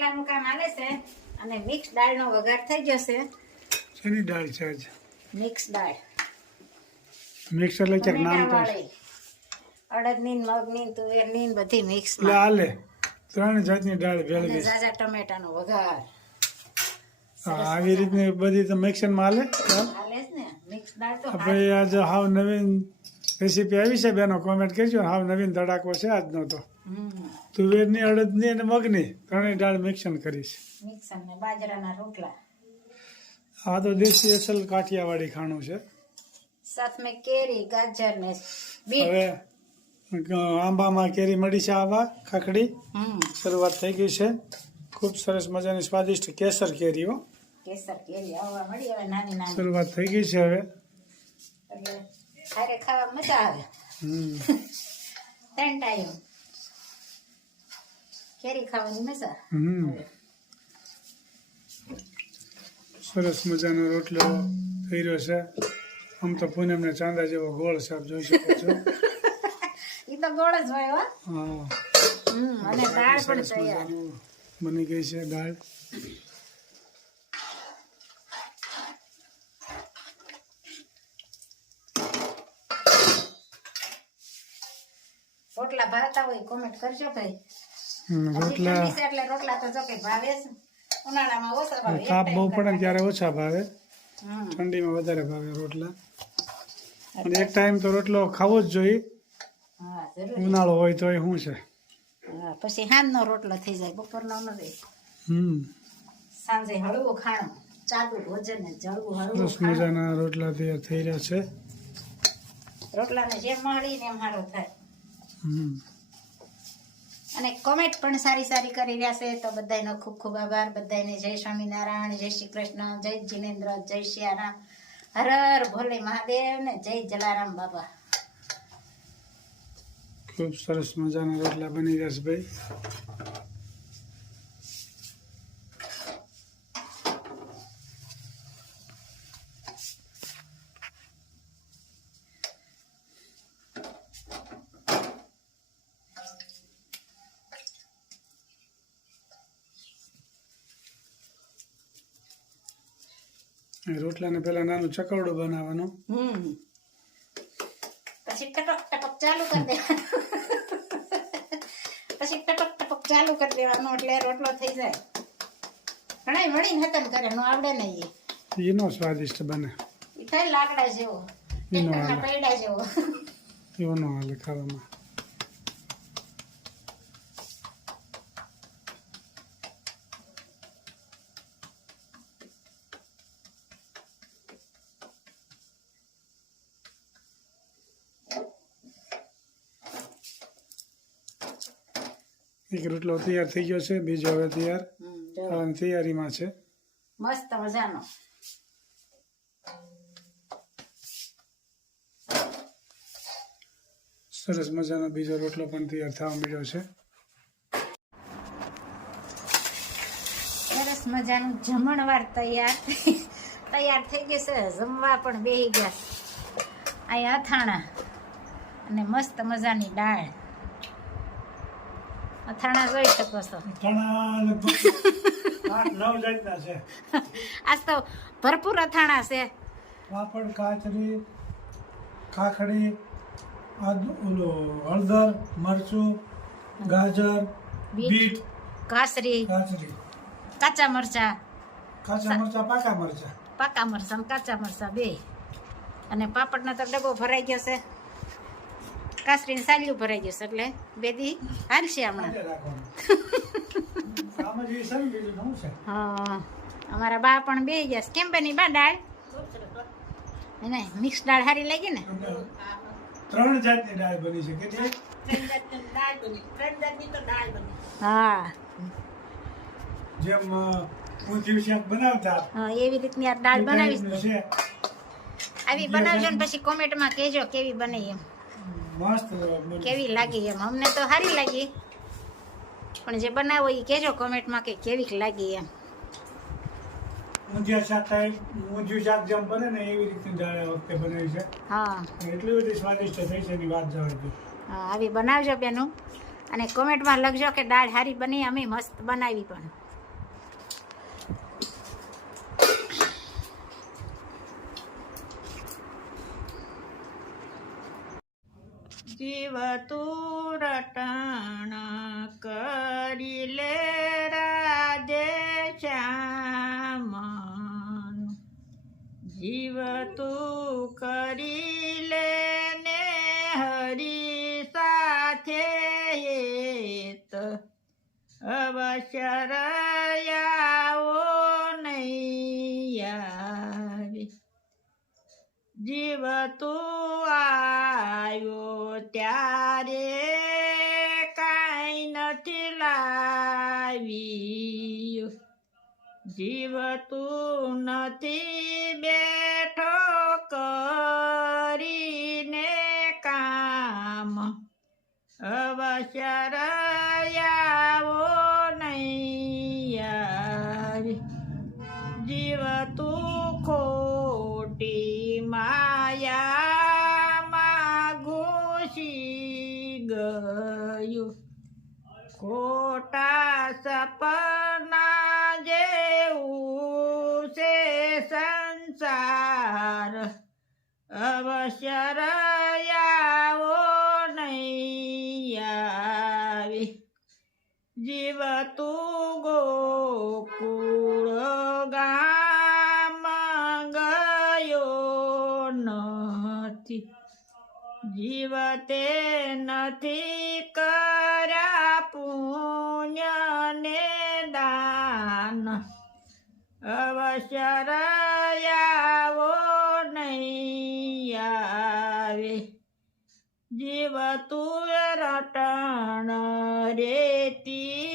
રોટલાનું કામ આવે છે અને મિક્સ દાળનો વઘાર થઈ જશે. શેની દાળ છે આજ? મિક્સ દાળ. મિક્સ એટલે કે નામ તો ટમેટાવાળી અડદની મગની તુવેરની બધી મિક્સ લાલે ત્રણ જાતની દાળ ભેળવી ઝાઝા ટમેટાનો વઘાર. આવી રીતની બધી તો મિક્સરમાં હાલે? હાલે જ ને. મિક્સ દાળ તો ભાઈ આજે હાવ નવીન રેસીપી આવી છે. બેનો કોમેન્ટ કરજો. હાવ નવીન ધડાકો છે આજનો તો. તુવેરની અડદની અને મગની ત્રણેય દાળ મિક્સન કરીશ મિક્સ ને બાજરાના રોટલા. આ તો દેશી અસલ કાઠિયાવાડી ખાણું છે. સાથ મે કેરી ગાજર ને બીટ. હવે આંબામાં કેરી મળી છે આવા ખાખડી. હમ. શરૂઆત થઈ ગઈ છે. ખૂબ સરસ મજાની સ્વાદિષ્ટ કેસર કેરીઓ કેસર કેરી આવવા મળી હવે નાની નાની. શરૂઆત થઈ ગઈ છે હવે. એટલે ખાવા મજા આવે. હમ. ત્રણ ટાઈમ કેરી ખાવાની મજા. સરસ મજાનો રોટલો થઈ રહ્યો છે. આમ તો પૂનમને ચાંદા જેવો ગોળ છે આપ જોઈ શકો છો. એ તો ગોળ જ હોય હા. અને દાળ પણ તૈયાર. બની ગઈ છે દાળ. રોટલા ભાવતા હોય કોમેન્ટ કરજો ભાઈ. રોટલા. એટલે રોટલા તો જો કે ભાવે છે. ઉનાળામાં ઓછા ભાવે તાપ બહુ પડે ત્યારે ઓછા ભાવે. ઠંડીમાં વધારે ભાવે રોટલા. અને એક ટાઈમ તો રોટલો ખાવો જ જોઈએ. હા ઉનાળો હોય તો એ શું છે? પછી હાંજનો રોટલો થઈ જાય બપોરનો નથી હમ. સાંજે હળવું ખાણું ચાલુ ભોજન ને જળવું હળવું સરસ મજાના રોટલા તૈયાર થઈ રહ્યા છે. રોટલાને જેમ મળી ને મારો થાય. હમ. અને કોમેન્ટ પણ સારી સારી કરી રહ્યા છે. તો બધાનો ખૂબ ખૂબ આભાર. બધાને જય સ્વામિનારાયણ, જય શ્રી કૃષ્ણ, જય જીનેન્દ્ર, જય સિયારામ હર હર ભોલે મહાદેવ ને જય જલારામ બાબા ખૂબ સરસ મજાના રોટલા બની રહ્યા છે ભાઈ. રોટલાને પહેલા નાનું ચકવડું બનાવવાનું. હમ. પછી ટપક ટપક ચાલુ કરી દેવાનું. પછી ટપક ટપક ચાલુ કરી દેવાનું એટલે રોટલો થઈ જાય. ઘણા મળીને હતમ કરે નો આવડે નહીં એનો સ્વાદિષ્ટ બને. થાય લાકડા જેવો. પૈડા જેવો. એવો નો હાલે ખાવામાં. એક રોટલો તૈયાર થઈ ગયો છે બીજો હવે તૈયાર. થવાની તૈયારીમાં છે. મસ્ત મજાનો. સરસ મજાનો બીજો રોટલો પણ તૈયાર થવા મળ્યો છે. સરસ મજાનું જમણવાર તૈયાર તૈયાર થઈ ગયું છે. જમવા પણ બેહી ગયા. અહીંયા અથાણા અને મસ્ત મજાની દાળ. અથાણા જોઈ શકો છો. આજ તો ભરપૂર અથાણા છે. પાપડ કાચરી ખાખડી હળદર મરચું ગાજર બીટ. કાસરી કાચરી કાચા મરચા. કાચા મરચા પાકા મરચા. પાકા મરચા કાચા મરચા બે. અને પાપડનો તો ડબ્બો ભરાઈ ગયો છે. કાસરીને સાલિયું ભરાઈ જશે એટલે બે દી હાલશે હમણાં. હા અમારા બા પણ બે ગયા. કેમ બની બા દાળ? નહીં મિક્સ દાળ સારી લાગી ને? ત્રણ જાતની દાળ બની છે. કેટલી? હા. જેમ અ, શાક બનાવતા હા એવી રીતની આ દાળ છે. આવી બનાવજો ને પછી કોમેન્ટમાં કહેજો કેવી બને એમ. મસ્ત કેવી લાગી એમ? અમને તો સારી લાગી. પણ જે બનાવો એ કહેજો કોમેન્ટમાં કે કેવી લાગી એમ. ઊંધિયા શાક ટાઈપ ઊંધિયું શાક જેમ બને ને એવી રીતની દાળ વખતે બનાવી છે. હા. એટલી બધી સ્વાદિષ્ટ થઈ છે એની વાત જવા હા, આવી બનાવજો બેનું. અને કોમેન્ટમાં લખજો કે દાળ સારી બની અમે મસ્ત બનાવી પણ. જીવ તું રટણ કરી લે રાધે શ્યામ જીવ તું કરી લે ને હરી સાથે હેત. અવશ્ય રયાઓ નહીં જીવ તું આવ્યો ત્યારે કાંઈ નથી લાવ્યું. જીવ તું નથી બેઠો કરીને કામ. અવશ્ય આવો નહીં આવે જીવ તું ખોટી ખોટા સપના જેવું છે સંસાર. અવશ્ય રયાવો નહીં આવી. જીવ તું ગોકુળ ગામ ગયો નથી. જીવ તે નથી કર્યા અવશ્ય રયાવો નહીં આવે. જીવ તું રટણ રેતી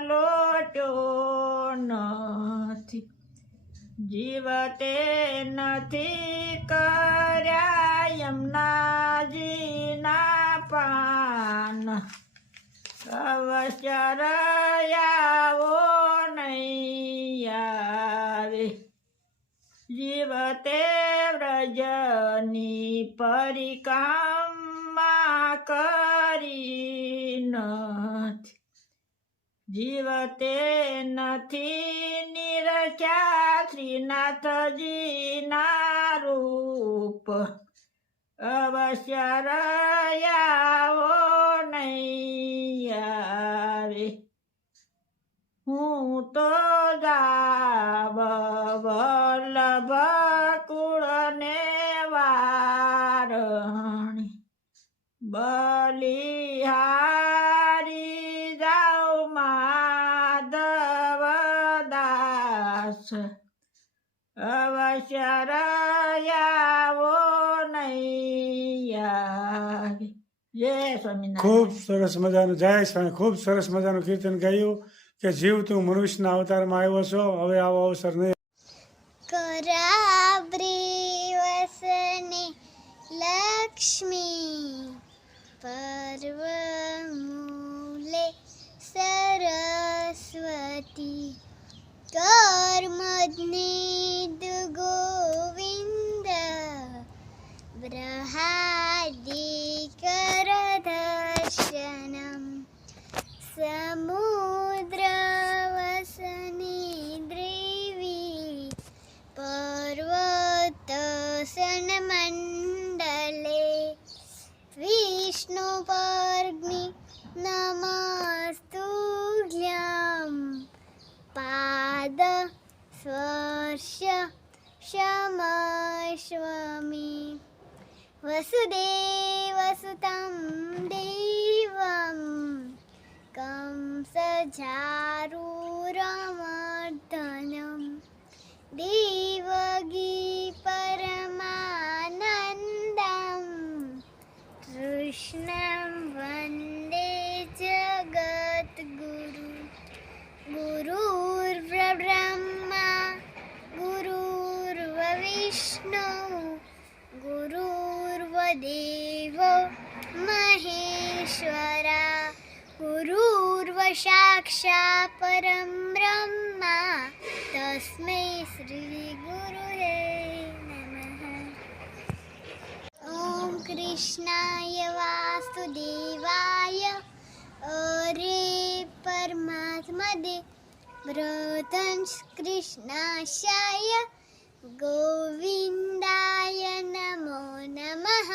લોટ્યો નથી. જીવ તે નથી કર્યા યમુનાજીના પાન. અવશ્ય રયાવો આવે જીવતે વ્રજની પરિકામા કરી નથી. જીવતે નથી નિરખ્યા શ્રીનાથજીના રૂપ. અવશ્ય રહ્યા નહીં. બલિહારી જાઉ માધવ દાસ અવશ્ય રયાવો નહીં આવે જય ખૂબ સરસ મજાનું જય સ્વામી ખૂબ સરસ મજાનું કીર્તન ગાયું કે જીવ તું મનુષ્યના અવતારમાં આવ્યો છો હવે આવો અવસર નહીં. કરાબ્રી વસને લક્ષ્મી. પર્વમૂલે સરસ્વતી કર્મજ્ઞિદ विष्णुपर्ग्नि नमस्तुभ्यं पाद स्वर्श क्षमस्वमि वसुदेवसुतं देवं कंसचारूरमर्दनम् વિષ્ણુ ગુરુર્વદેવ મહેશ્વરા. ગુરુર્વ સાક્ષા પરમ બ્રહ્મા. તસ્મે શ્રી ગુરુરે નમઃ. ઓમ કૃષ્ણાય વાસુદેવાય. અરે પરમાત્મા દે. વ્રતંશ કૃષ્ણાશાય. गोविन्दाय नमो नमः।